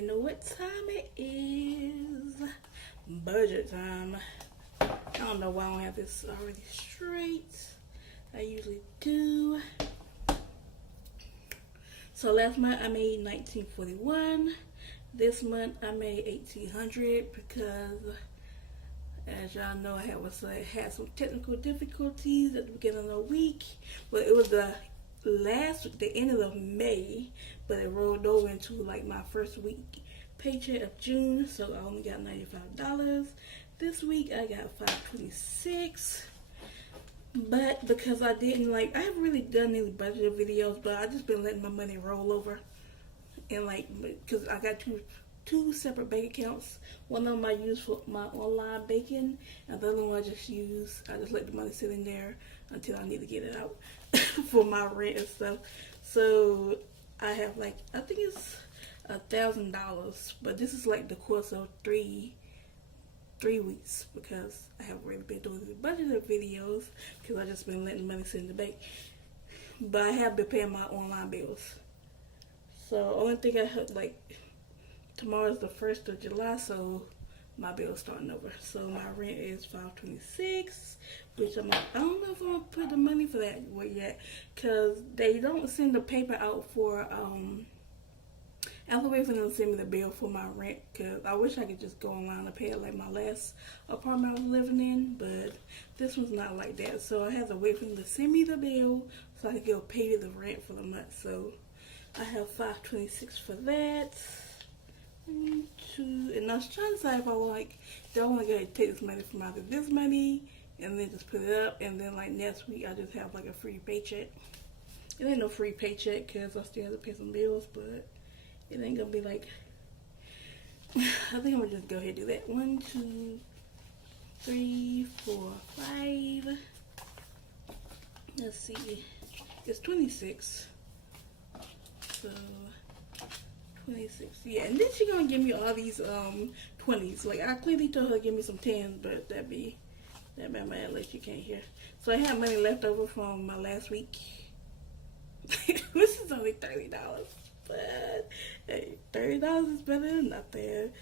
Everybody know what time it is. Budget time. I don't know why I don't have this already straight. I usually do. So last month I made 1941. This month I made 1800 because, as y'all know, I had some technical difficulties at the beginning of the week. But it was the end of May, but it rolled over into like my first week paycheck of June, so I only got $95. This week I got $526. But because I haven't really done any budget videos, but I just been letting my money roll over, and because I got two separate bank accounts. One of them I use for my online banking, and the other one I just let the money sit in there until I need to get it out for my rent and stuff. So I have I think it's $1,000, but this is like the course of three weeks because I haven't really been doing the budgeted videos because I just been letting money sit in the bank. But I have been paying my online bills. So only thing I have tomorrow's the 1st of July, so my bill's starting over. So my rent is $526, which I don't know if I'm gonna put the money for that yet, cause they don't send the paper out for I have to wait for them to send me the bill for my rent, cause I wish I could just go online and pay it like my last apartment I was living in, but this one's not like that. So I have to wait for them to send me the bill so I can go pay the rent for the month. So I have $526 for that. And I was trying to decide if I do I want to go ahead and take this money from either this money and then just put it up, and then next week I just have a free paycheck. It ain't no free paycheck because I still have to pay some bills, but it ain't gonna be I think I'm gonna just go ahead and do that. 1, 2, 3, 4, 5. Let's see, it's 26. So 26. Yeah, and then she gonna give me all these 20s. I clearly told her to give me some 10s, but that might let you can't hear. So I have money left over from my last week. This is only $30, but hey, $30 is better than nothing.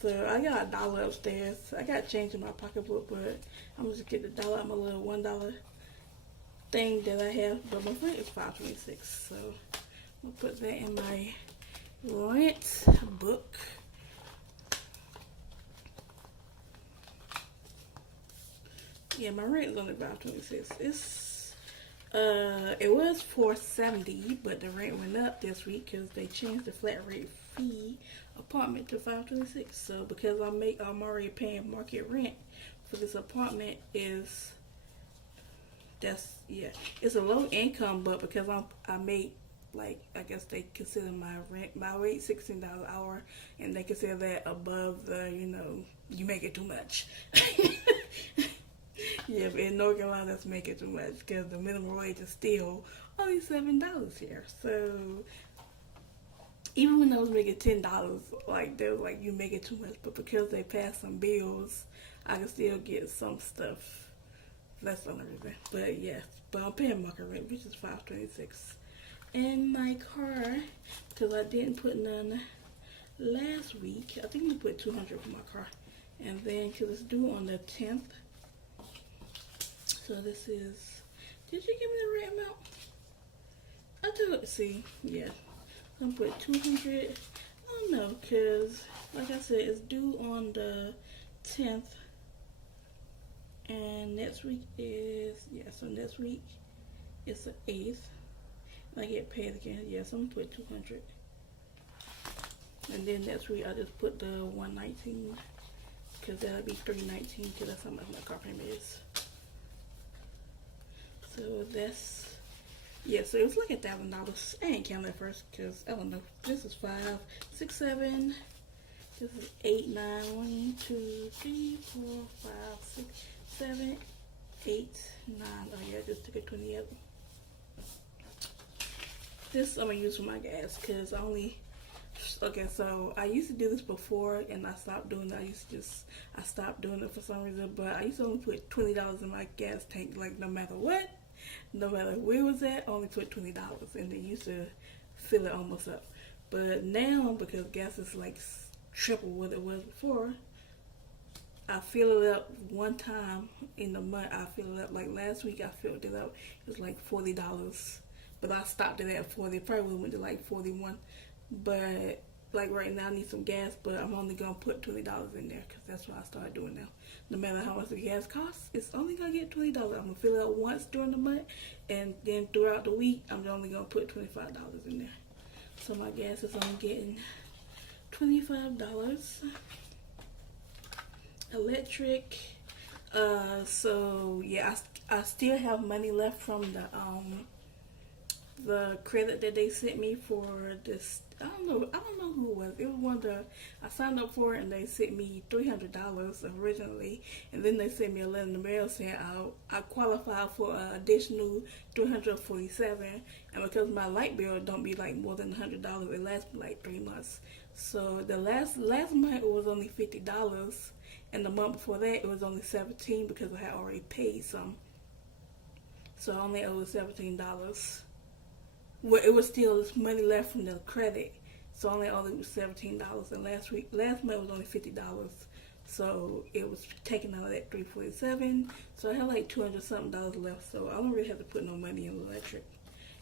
So I got $1 upstairs. I got change in my pocketbook, but I'm gonna just get the dollar out my little $1 thing that I have. But my rent is $526, so I'm gonna put that in my rent book. Yeah, my rent is only about $526. It was $470, but the rent went up this week because they changed the flat rate fee apartment to $526. So because I'm already paying market rent for this apartment, it's a low income, but because I made I guess they consider my rate $16 an hour, and they consider that above the, you make it too much. Yeah, but in North Carolina, that's making too much because the minimum wage is still only $7 here. So even when I was making $10, they were you make it too much. But because they passed some bills, I can still get some stuff. That's the only reason. But yes, I'm paying market rent, which is $526. And my car, because I didn't put none last week. I think we put $200 for my car, and then because it's due on the 10th. So this is. Did you give me the right amount? I do. See, yeah. I'm gonna put $200. I don't know, because like I said, it's due on the 10th, and next week is So next week it's the 8th. I get paid again. Yes, I'm gonna put $200, and then next week I just put the $119 because that'll be $319 because that's how much my car payment is. So that's So it was $1,000. I ain't counting at first because I don't know. This is 5, 6, 7. This is 8, 9. 1, 2, 3, 4, 5, 6, 7, 8, 9. Oh yeah, I just took a 20 out. This I'm gonna use for my gas because so I used to do this before and I stopped doing it. I stopped doing it for some reason, but I used to only put $20 in my gas tank, no matter what, no matter where it was at, I only put $20, and they used to fill it almost up. But now, because gas is like triple what it was before, I fill it up one time in the month. I fill it up like last week. I filled it up. It was like $40, but I stopped it at 40. Probably went to like 41. But like right now, I need some gas, but I'm only gonna put $20 in there because that's what I started doing now. No matter how much the gas costs, it's only gonna get $20. I'm gonna fill it up once during the month, and then throughout the week, I'm only gonna put $25 in there. So my gas is only getting $25. Electric. So yeah, I still have money left from the credit that they sent me for this. I don't know who it was. It was one of the, I signed up for it and they sent me $300 originally, and then they sent me a letter in the mail saying I qualify for an additional $347, and because my light bill don't be like more than $100, it lasts me like 3 months. So the last month it was only $50, and the month before that it was only $17 because I had already paid some. So I only owed $17. Well, it was still money left from the credit, so I only owed it was $17. And last month was only $50, so it was taken out of that $347. So I had like $200 something left. So I don't really have to put no money in the electric.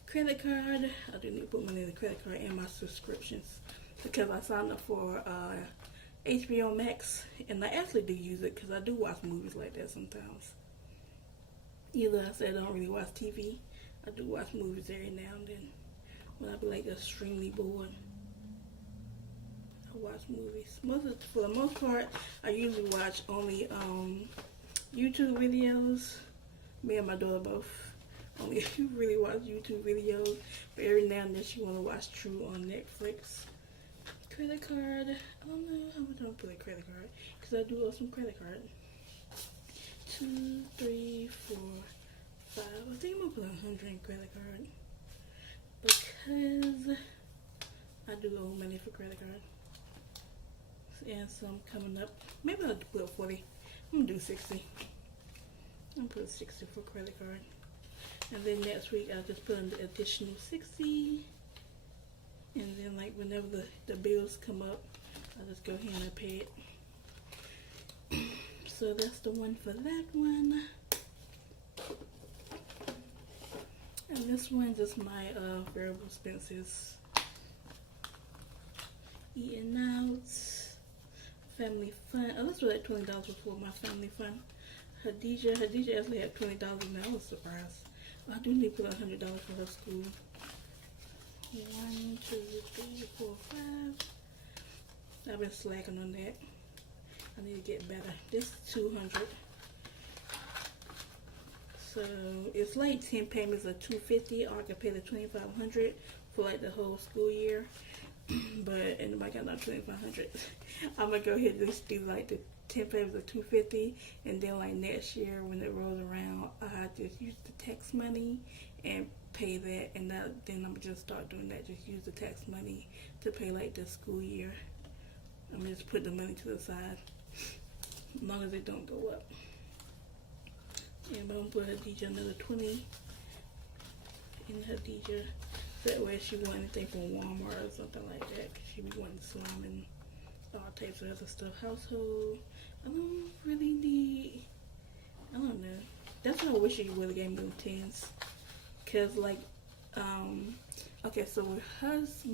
Credit card, I do need to put money in the credit card and my subscriptions because I signed up for HBO Max, and I actually do use it because I do watch movies like that sometimes. Either I said I don't really watch TV. I do watch movies every now and then when I be like extremely bored. I watch movies. For the most part, I usually watch only YouTube videos. Me and my daughter both only really watch YouTube videos, but every now and then she want to watch True on Netflix. Credit card. I don't know how much I'm gonna put a credit card because I do owe some credit card. 2, 3, 4, 5. I think I'm gonna put 100 in credit card because I do owe money for credit card. And some coming up. Maybe I'll put 40. I'm gonna do 60. I'm gonna put 60 for credit card. And then next week I'll just put in the additional 60. And then like whenever the bills come up, I'll just go ahead and pay it. So that's the one for that one. And this one's just my variable expenses. Eating out, family fun. Oh, that's what that $20 was for, my family fun. Hadija actually had $20 and I was surprised. I do need to put $100 for her school. 1, 2, 3, 4, 5. I've been slacking on that. I need to get better. This is 200. So it's like 10 payments of $250, or I can pay the $2,500 for like the whole school year. But anybody got not $2,500. I'm gonna go ahead and just do like the 10 payments of $250, and then like next year when it rolls around, I just use the tax money and pay that, and then I'm gonna just start doing that. Just use the tax money to pay like the school year. I'm gonna just put the money to the side as long as it don't go up. And I'm gonna put Hadija another 20 in Hadija. That way, if she want anything from Walmart or something like that, cause she be wanting slime and all types of other stuff. Household, I don't really need. I don't know. That's why I wish you would have gave me them tens. Cause like, okay, so when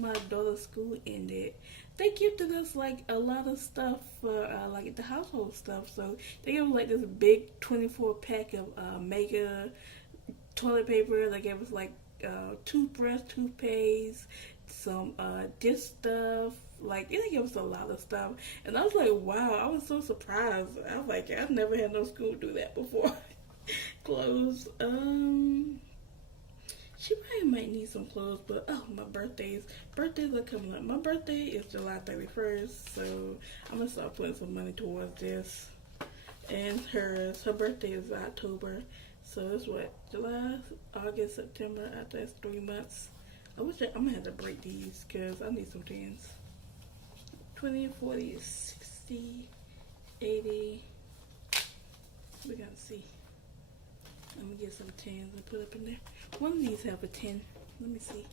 my daughter's school ended, they gifted us like a lot of stuff for like the household stuff. So they gave us like this big 24 pack of mega toilet paper. They gave us like toothbrush, toothpaste, some dish stuff. Like they gave us a lot of stuff, and I was like, wow, I was so surprised. I was like, I've never had no school do that before. Clothes, she probably might need some clothes, but oh, my birthdays are coming up. My birthday is July 31st, so I'm gonna start putting some money towards this. And her birthday is October, so it's what, July, August, September. After that's 3 months. I'm gonna have to break these because I need some tens. 20, 40, 60, 80. We're gonna see. I'm gonna get some tens and put up in there. One of these have a 10. Let me see.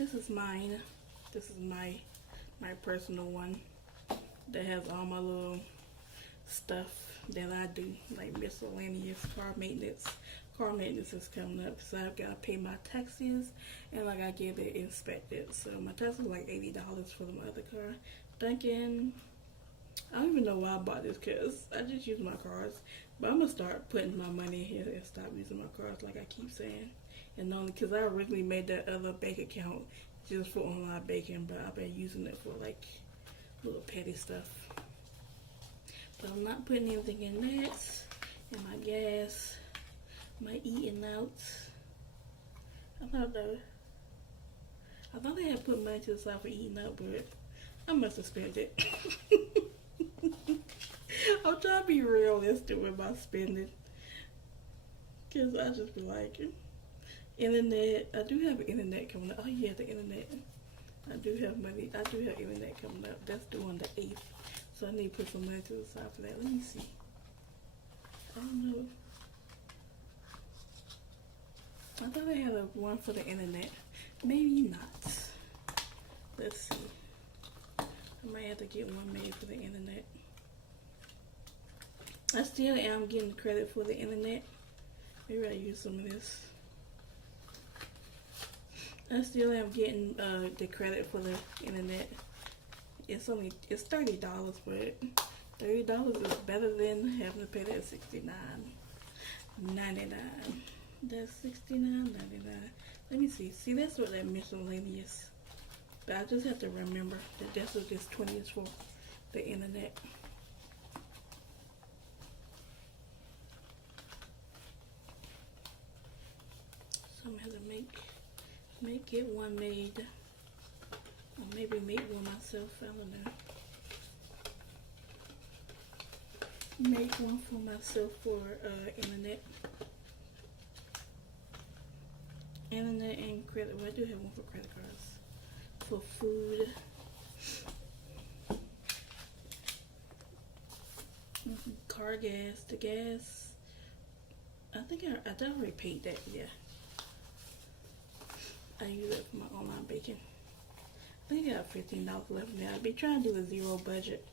This is mine. This is my personal one that has all my little stuff that I do, like miscellaneous car maintenance. Car maintenance is coming up, so I've got to pay my taxes and like I get it inspected. So my taxes are like $80 for the other car. Thinking, I don't even know why I bought this because I just use my cards. But I'm gonna start putting my money in here and stop using my cards like I keep saying. And only because I originally made that other bank account just for online banking, but I've been using it for like little petty stuff. But I'm not putting anything in that. And my gas, my eating out. I thought I had put money to the side for eating out, but I must have spent it. I'm trying to be realistic with my spending. Because I just be like, internet. I do have internet coming up. Oh yeah, the internet. I do have money. I do have internet coming up. That's due on the 8th. So I need to put some money to the side for that. Let me see. I don't know. I thought I had one for the internet. Maybe not. Let's see. I might have to get one made for the internet. I still am getting credit for the internet. Maybe I use some of this. I still am getting the credit for the internet. It's $30, but $30 is better than having to pay that $69.99. That's $69.99. Let me see. See, that's what that miscellaneous. But I just have to remember that that's what this 20 is for, the internet. So I'm gonna have to get one made, or maybe make one myself. I don't know. Make one for myself for internet and credit. Well, I do have one for credit cards. For food. Car gas, the gas. I think I already paid that, yeah. I use it for my online baking. I think I got $15 left now. I'll be trying to do a zero budget.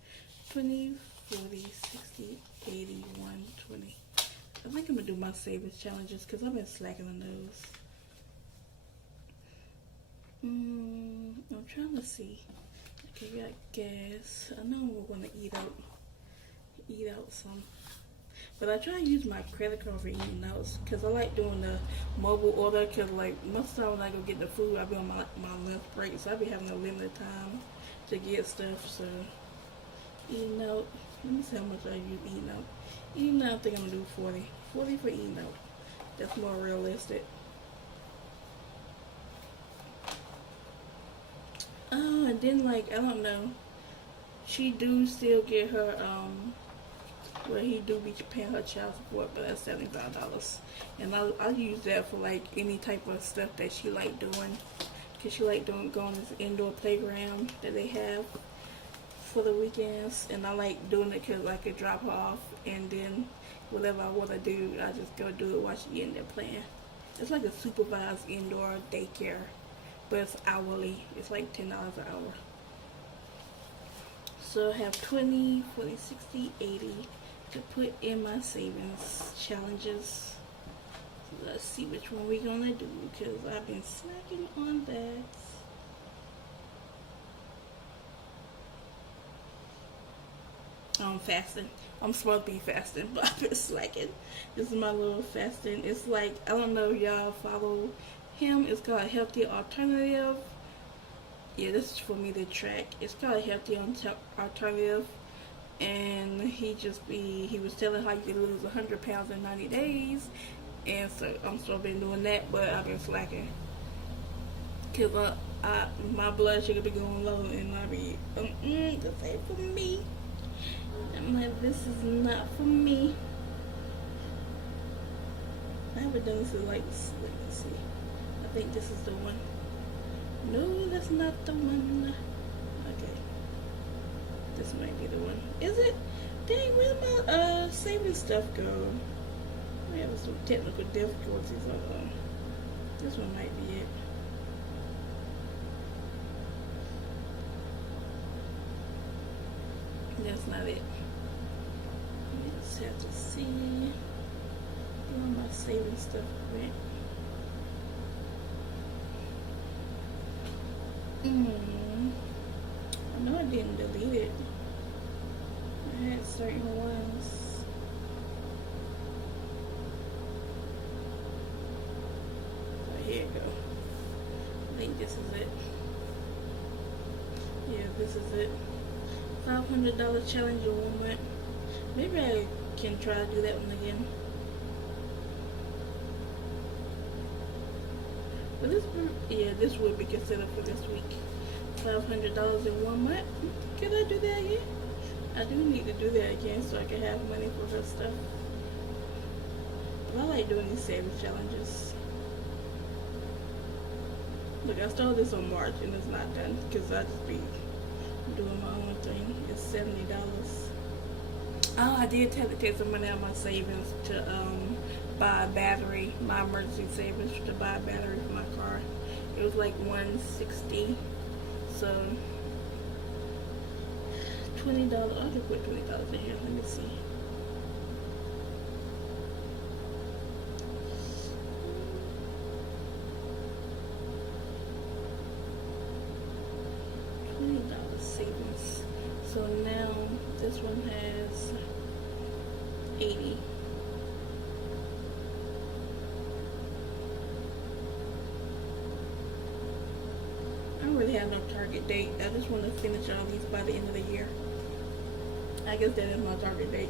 20, 40, 60, 80, 120. I think I'm gonna do my savings challenges because I've been slacking on those. I'm trying to see. Okay, we got gas. I know we're gonna eat out some. But I try to use my credit card for eating out because I like doing the mobile order because like most of the time when I go get the food, I be on my lunch break, so I be having a limited time to get stuff. So eating out, let me see how much I use eating out. Eating out, I think I'm gonna do 40 for eating out. That's more realistic. Oh, and then like, I don't know, she do still get her well, he do be paying her child support, but that's $75. And I'll use that for like any type of stuff that she like doing. Cause she like going to this indoor playground that they have for the weekends. And I like doing it cause I could drop her off and then whatever I want to do, I just go do it while she in there playing. It's like a supervised indoor daycare, but it's hourly. It's like $10 an hour. So I have 20, 40, 60, 80. To put in my savings challenges. So let's see which one we're gonna do because I've been slacking on that. I'm fasting. I'm supposed to be fasting, but I've been slacking. This is my little fasting. It's like, I don't know if y'all follow him. It's called a healthy alternative. Yeah, this is for me to track. It's called a healthy alternative. And he was telling how you can lose 100 pounds in 90 days. And so I'm still been doing that, but I've been slacking. Cause my blood sugar be going low and I be, this ain't for me. I'm like, this is not for me. I haven't done this in like, let me see. I think this is the one. No, that's not the one. Okay. This might be the one. Is it? Dang, where did my saving stuff go? We have some technical difficulties. This one might be it. that's not it. You just have to see where my saving stuff went. I know I didn't delete it. I had certain ones. But here you go. I think this is it. Yeah, this is it. $500 challenge in 1 month. Maybe I can try to do that one again. But this would be considered for this week. $500 in 1 month. Can I do that again? I do need to do that again so I can have money for her stuff. But I like doing these savings challenges. Look, I started this on March and it's not done because I just be doing my own thing. It's $70. Oh, I did have to take some money out of my savings to buy a battery, my emergency savings to buy a battery for my car. It was like $160. So $20. I could put $20 in here. Let me see. $20 savings. So now this one has 80. I don't really have no target date. I just want to finish all these by the end of the year. I guess that is my target date.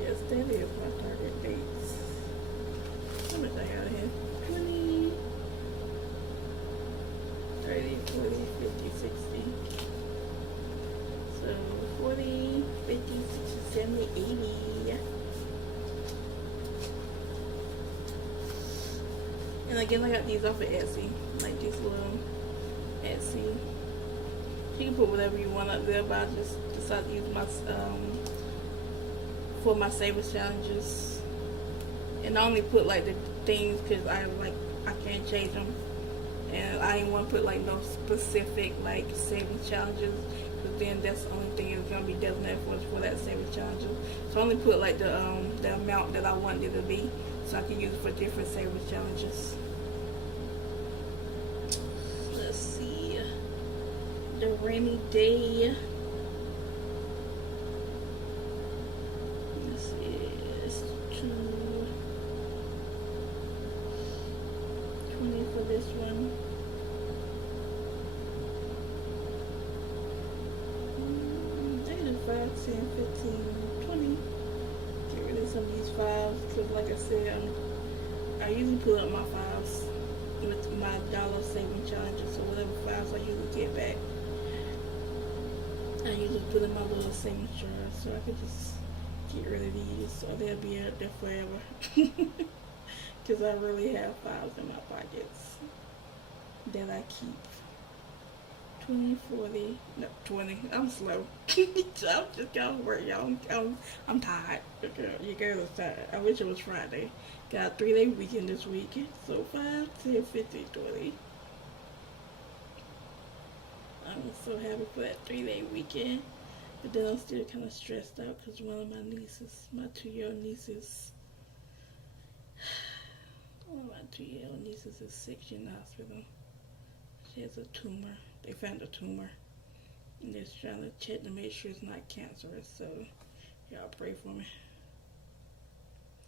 Yes, that is my target dates. How much I got here? 20, 30, 40, 50, 60. So 40, 50, 60, 70, 80. And again, I got these off of Etsy. Like these little Etsy. You can put whatever you want up there, but I just decided to use my for my savings challenges. And I only put like the things because I can't change them. And I didn't want to put like no specific like savings challenges, because then that's the only thing it's gonna be designated for that savings challenges. So I only put like the amount that I wanted it to be, so I can use it for different savings challenges. Let's see, the rainy day. This is $220 for this one. I can do 5, 10, 15, 20. Get rid of some of these 5s because, like I said, I usually put up my 5s with my dollar saving challenges. So whatever 5s I usually get back, I usually put in my little savings jar, so I could just get rid of these, or they'll be out there forever. Because I really have 5s in my pockets that I keep. 20, 40, no, 20. I'm slow. I'm just got to work, y'all. I'm tired. Okay, you girl is tired. I wish it was Friday. Got a 3-day weekend this week. So 5, 10, 15, 20. I'm so happy for that 3-day weekend. But then I'm still kind of stressed out because one of my nieces, my 2-year-old nieces, one of my 2-year-old nieces is sick. She's in the hospital. She has a tumor. They found a tumor. And they're trying to check to make sure it's not cancerous. So, y'all pray for me.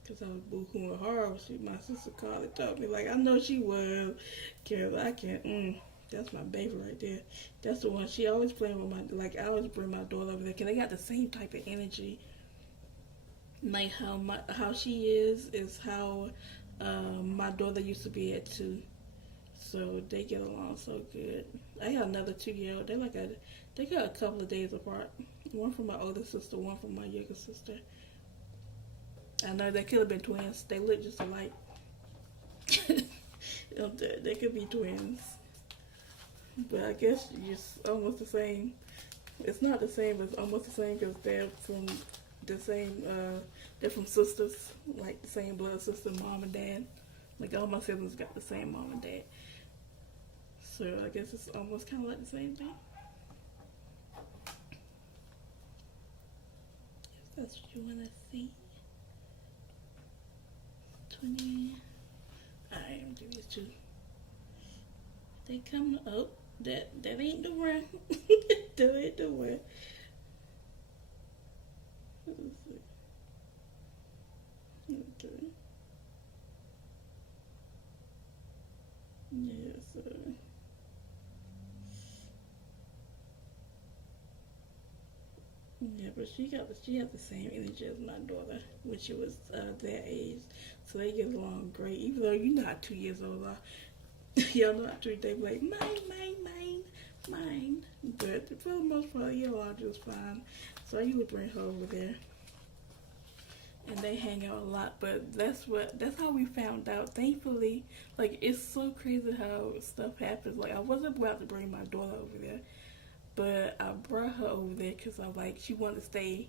Because I was boo-hooing hard. My sister called and told me, like, I know she was. Because I can't, that's my baby right there. That's the one. She always playing with my, like, I always bring my daughter over there. Because they got the same type of energy. Like, how she is how my daughter used to be at 2. So they get along so good. I got another 2-year-old. They got a couple of days apart. One from my older sister, one from my younger sister. I know they could have been twins. They look just alike. They could be twins. But I guess it's almost the same. It's not the same, but it's almost the same because they're from the same, they're from sisters, like the same blood sister, mom and dad. Like all my siblings got the same mom and dad. So I guess it's almost kind of like the same thing. If that's what you want to see. 20. Alright, I'm do these two. They come. Oh, that ain't the one. That ain't the one. Let's see. Okay. Yeah, so. Yeah, but she had the same energy as my daughter when she was their age, so they get along great. Even though you're not 2 years old, y'all not treat they be like mine. But for the most part, y'all are just fine. So I usually bring her over there, and they hang out a lot. But that's how we found out. Thankfully, like it's so crazy how stuff happens. Like I wasn't about to bring my daughter over there, but I brought her over there because she wanted to stay.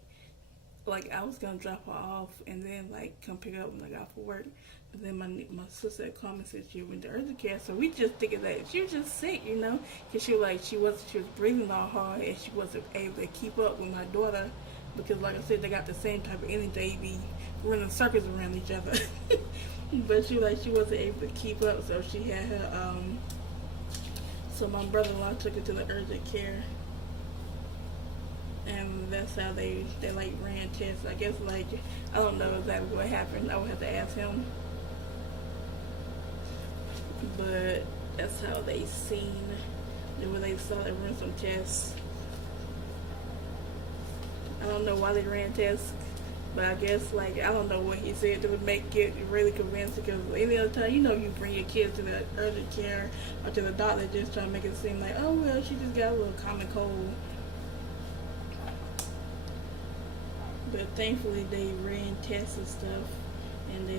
Like I was gonna drop her off and then like come pick her up when I got off for work. But then my sister had called me and said she went to urgent care, so we just thinking that she was just sick, because she was breathing all hard and she wasn't able to keep up with my daughter because like I said they got the same type of energy, they be running circles around each other. But she wasn't able to keep up, so she had her so my brother-in-law took her to the urgent care. And that's how they like ran tests. I guess I don't know exactly what happened. I would have to ask him. But that's how they seen when they saw they ran some tests. I don't know why they ran tests, but I guess I don't know what he said to make it really convincing. Because any other time, you bring your kids to the urgent care or to the doctor, just trying to make it seem like, oh well, she just got a little common cold. But thankfully they ran tests and stuff, and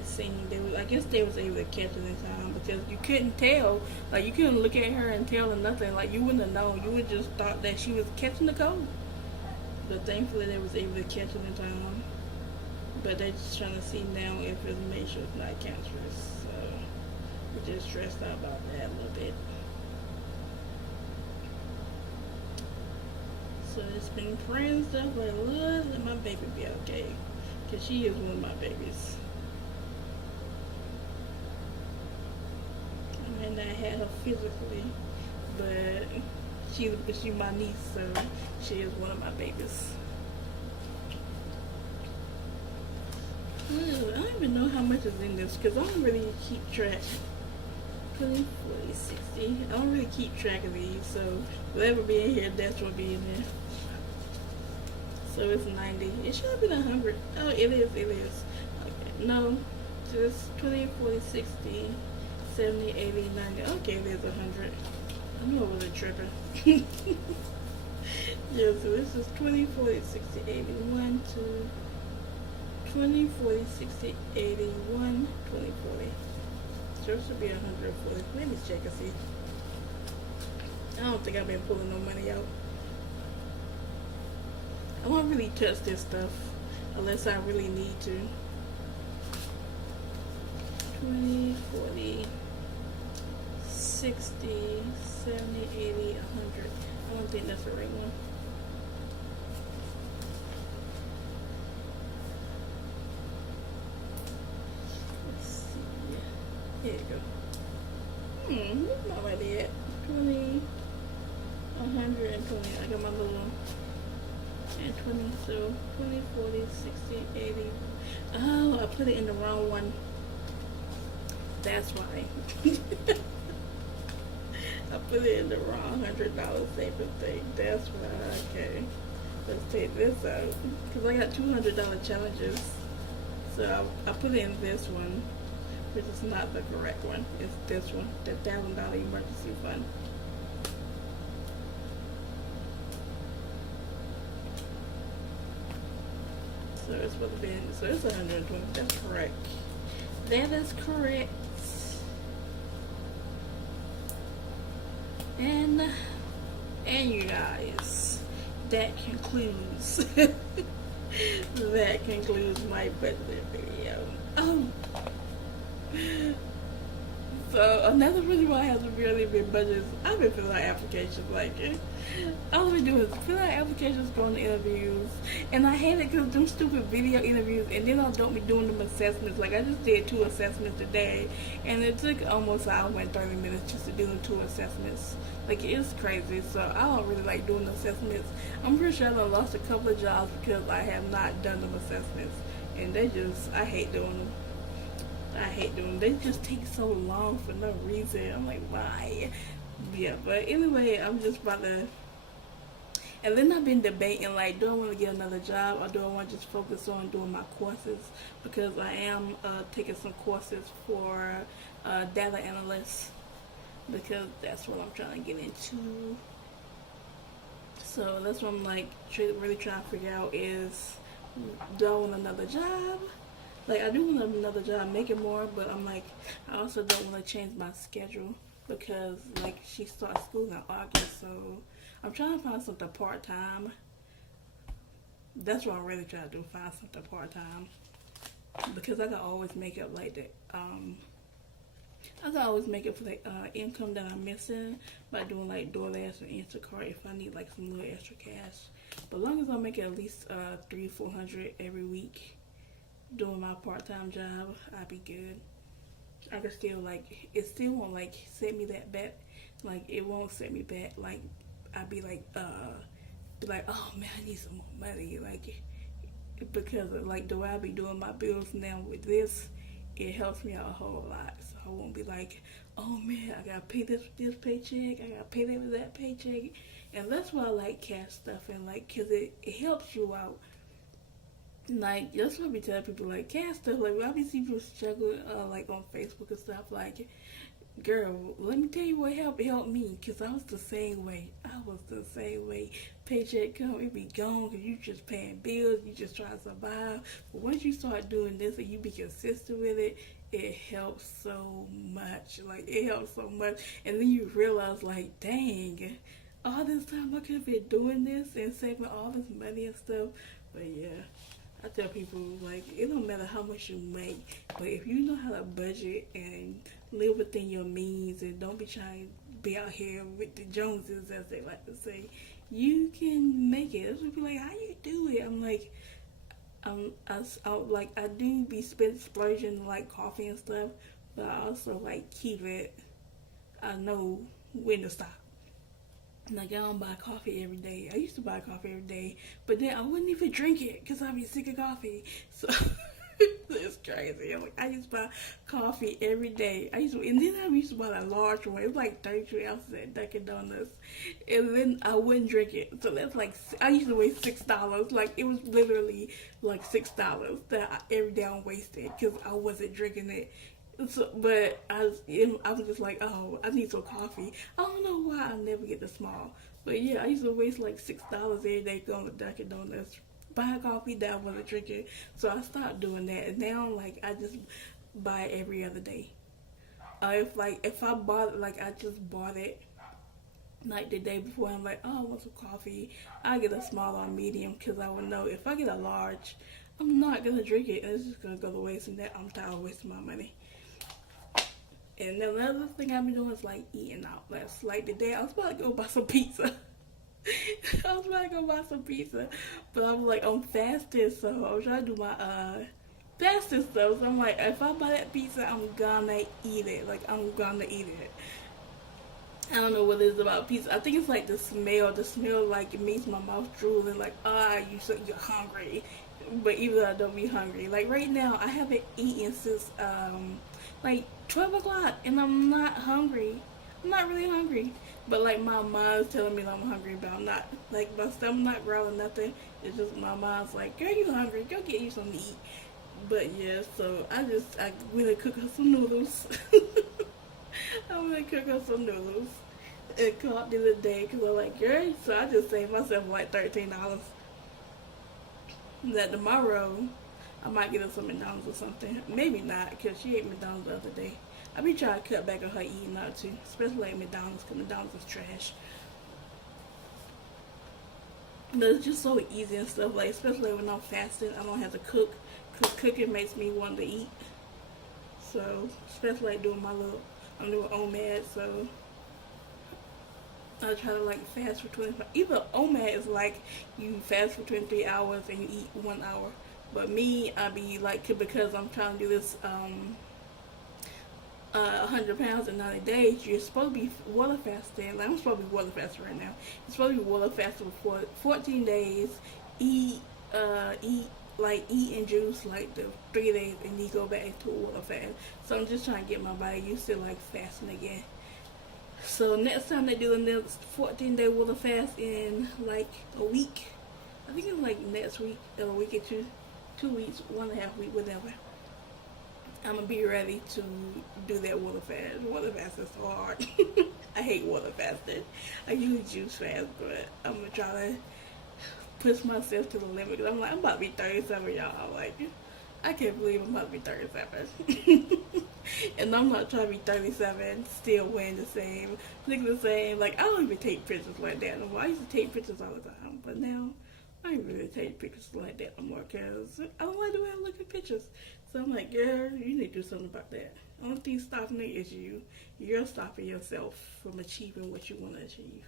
I guess they was able to catch it in time because you couldn't tell, you couldn't look at her and tell her nothing, you wouldn't have known, you would just thought that she was catching the cold. But thankfully they was able to catch it in time. But they're just trying to see now if it's made sure it's not cancerous. So we're just stressed out about that a little bit. So it's been praying and stuff Lord, let my baby be okay. Because she is one of my babies. I may not have her physically, but she's my niece, so she is one of my babies. I don't even know how much is in this because I don't really keep track. 20, 40, 60. I don't really keep track of these, so whatever be in here, that's what be in there. So it's 90. It should have been 100. Oh, it is. Okay. No, just 20, 40, 60, 70, 80, 90. Okay, there's 100. I knew I wasn't tripping. Yeah, so this is 20, 40, 60, 80, 1, 2, 20, 40, 60, 80, 1, 20, 40. So it should be 140. Let me check and see. I don't think I've been pulling no money out. I won't really touch this stuff unless I really need to. 20, 40, 60, 70, 80, 100. I don't think that's the right one. Let's see. Here you go. Where's my money at? 20, 120. I got my little and 20, so 20, 40, 60, 80. Oh, I put it in the wrong one. That's why. I put it in the wrong $100 saving thing. That's why. Okay. Let's take this out. Because I got $200 challenges. So I put it in this one, which is not the correct one. It's this one, the $1,000 emergency fund. So it's supposed to be, so it's 120. That's correct. That is correct. And you guys, that concludes my birthday video. Oh, So another reason why I haven't really been budgeting is I've been filling out applications. Like all I've been doing is filling out applications, going to interviews, and I hate it because them stupid video interviews, and then I don't be doing them assessments. Like I just did 2 assessments today, and it took almost an hour and 30 minutes just to do the 2 assessments. Like it's crazy. So I don't really like doing the assessments. I'm pretty sure I lost a couple of jobs because I have not done them assessments, and I hate doing them. I hate them. They just take so long for no reason. I'm like, why? Yeah, but anyway, I'm just about to. And then I've been debating, like, do I want to get another job or do I want to just focus on doing my courses? Because I am taking some courses for data analysts because that's what I'm trying to get into. So that's what I'm like really trying to figure out is, do I want another job? Like I do want another job, making more, but I'm like, I also don't want to change my schedule because like she starts school in August, so I'm trying to find something part time. That's what I'm really trying to do, find something part time because I can always make up like that. I can always make up for the income that I'm missing by doing like DoorDash and Instacart if I need like some little extra cash. But as long as I make at least 300-400 every week doing my part-time job, I'd be good. I could still like it still won't like set me that back. Like it won't set me back. Like I'd be like oh man, I need some more money. Like because of, like the way I be doing my bills now with this, it helps me out a whole lot. So I won't be like, oh man, I gotta pay this paycheck, I gotta pay that with that paycheck. And that's why I like cash stuff and like, cause it helps you out. Like that's what I be telling people like cash stuff. Like when I be seeing people struggle like on Facebook and stuff. Like, girl, let me tell you what helped me. Cause I was the same way. Paycheck come, it be gone. Cause you just paying bills. You just trying to survive. But once you start doing this and you be consistent with it, it helps so much. Like it helps so much. And then you realize like, dang, all this time I could have been doing this and saving all this money and stuff. But yeah. I tell people, like, it don't matter how much you make, but if you know how to budget and live within your means and don't be trying to be out here with the Joneses, as they like to say, you can make it. That's what people like, how you do it? I'm like, I do be splurging like coffee and stuff, but I also like keep it. I know when to stop. Like, I don't buy coffee every day. I used to buy coffee every day, but then I wouldn't even drink it because I'd be sick of coffee. So, it's crazy. I used to buy coffee every day. And then I used to buy a large one. It was like 32 ounces at Dunkin' Donuts. And then I wouldn't drink it. So that's like, I used to waste $6. Like, it was literally like $6 that every day I'm wasting because I wasn't drinking it. So, but I was just like, oh, I need some coffee. I don't know why I never get the small. But yeah, I used to waste like $6 every day going to Dunkin' Donuts, buying coffee that I wasn't drinking. So I stopped doing that. And now, like, I just buy it every other day. If I bought it, like, I just bought it like the day before. I'm like, oh, I want some coffee. I get a small or medium because I would know if I get a large, I'm not going to drink it. And it's just going to go to waste. And that I'm tired of wasting my money. And then another thing I've been doing is like eating out. Like today I was about to go buy some pizza. But I'm like, I'm fasting, so I'm trying to do my fasting stuff. So I'm like, if I buy that pizza, I'm gonna eat it. Like, I'm gonna eat it. I don't know what it is about pizza. I think it's like the smell. The smell, like, it makes my mouth drooling. Like, you're hungry. But even though I don't be hungry. Like, right now, I haven't eaten since, like 12 o'clock and I'm not hungry. I'm not really hungry. But like my mind's telling me that I'm hungry, but I'm not. Like my stomach not growling nothing. It's just my mind's like, girl, you hungry, go get you something to eat. But yeah, so I really cook her some noodles. I'm gonna cook her some noodles and caught the other day because I'm like, girl, so I just saved myself like $13. That tomorrow I might get her some McDonald's or something. Maybe not, because she ate McDonald's the other day. I be trying to cut back on her eating out too, especially like McDonald's, because McDonald's is trash. But it's just so easy and stuff, like, especially when I'm fasting, I don't have to cook, because cooking makes me want to eat. So, especially like doing my little I'm doing OMAD, so I try to like fast for 25. Even OMAD is like you fast for 23 hours and you eat 1 hour. But me, I be like, because I'm trying to do this 100 pounds in 90 days, you're supposed to be water fasting. Like, I'm supposed to be water fasting right now. You're supposed to be water fasting for 14 days. Eat, eat and juice like the 3 days, and you go back to a water fast. So I'm just trying to get my body used to like fasting again. So next time they do the next 14-day water fast in like a week, I think it's like next week or a week or 2 weeks, 1.5 weeks, whatever. I'm gonna be ready to do that water fast. Water fast is so hard. I hate water fasting. I usually juice fast, but I'm gonna try to push myself to the limit. Cause I'm about to be 37, y'all. I'm like, I can't believe I'm about to be 37. And I'm not trying to be 37, still wearing the same, looking the same. Like, I don't even take pictures like that no more. I used to take pictures all the time, but now I don't really take pictures like that no more because I don't like the way I look at pictures. So I'm like, girl, you need to do something about that. Only thing stopping it is you. You're stopping yourself from achieving what you want to achieve.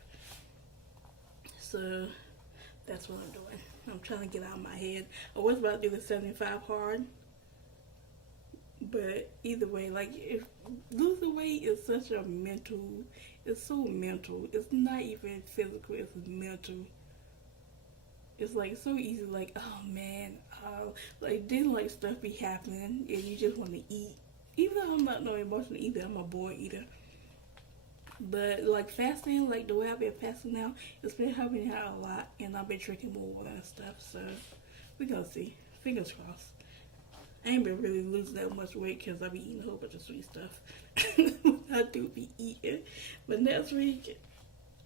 So that's what I'm doing. I'm trying to get out of my head. I was about to do the 75 hard, but either way, like, if losing weight is such a mental, it's so mental. It's not even physical, it's mental. It's like so easy, like, oh man, like then like stuff be happening and you just want to eat. Even though I'm not no emotional eater, I'm a boy eater. But like fasting, like the way I've been fasting now, it's been helping me out a lot, and I've been drinking more water and stuff. So we gonna see. Fingers crossed. I ain't been really losing that much weight because I be eating a whole bunch of sweet stuff. I do be eating, but next week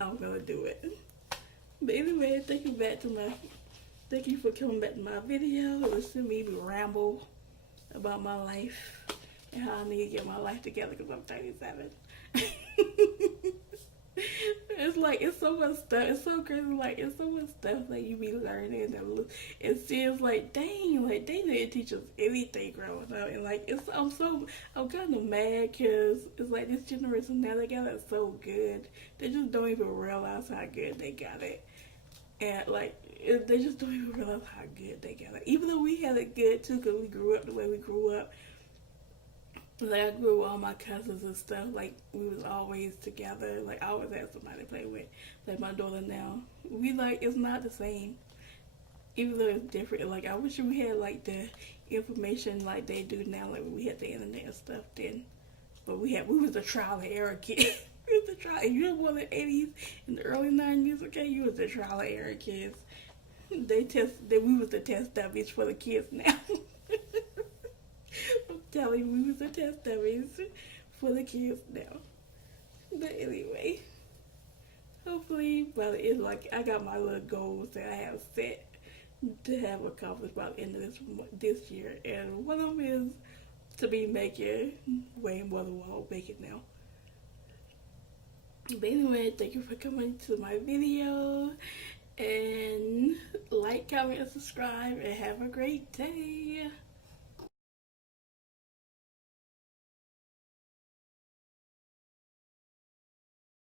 I'm gonna do it. But anyway, thank you for coming back to my video. Listen to me ramble about my life and how I need to get my life together because I'm 37. It's like, it's so much stuff. It's so crazy. Like, it's so much stuff that you be learning, and it seems like, dang, like they didn't teach us anything growing up. And like, I'm kind of mad because it's like this generation now, they got it so good. They just don't even realize how good they got it. And like, they just don't even realize how good they got it. Even though we had it good too, because we grew up the way we grew up. Like, I grew with all my cousins and stuff. Like, we was always together. Like, I always had somebody to play with. Like, my daughter now. We, like, it's not the same. Even though it's different. Like, I wish we had, like, the information like they do now. Like, when we had the internet and stuff then. But we was the trial and error kid. We was the trial. If you were born in the 80s, in the early 90s, okay, you was the trial and error kids. We was the test dummies for the kids now. I'm telling you, we was the test dummies for the kids now. But anyway, hopefully by the end, like, I got my little goals that I have set to have accomplished by the end of this year, and one of them is to be making way more than what I'm making now. But anyway, thank you for coming to my video, and like, comment, and subscribe, and have a great day.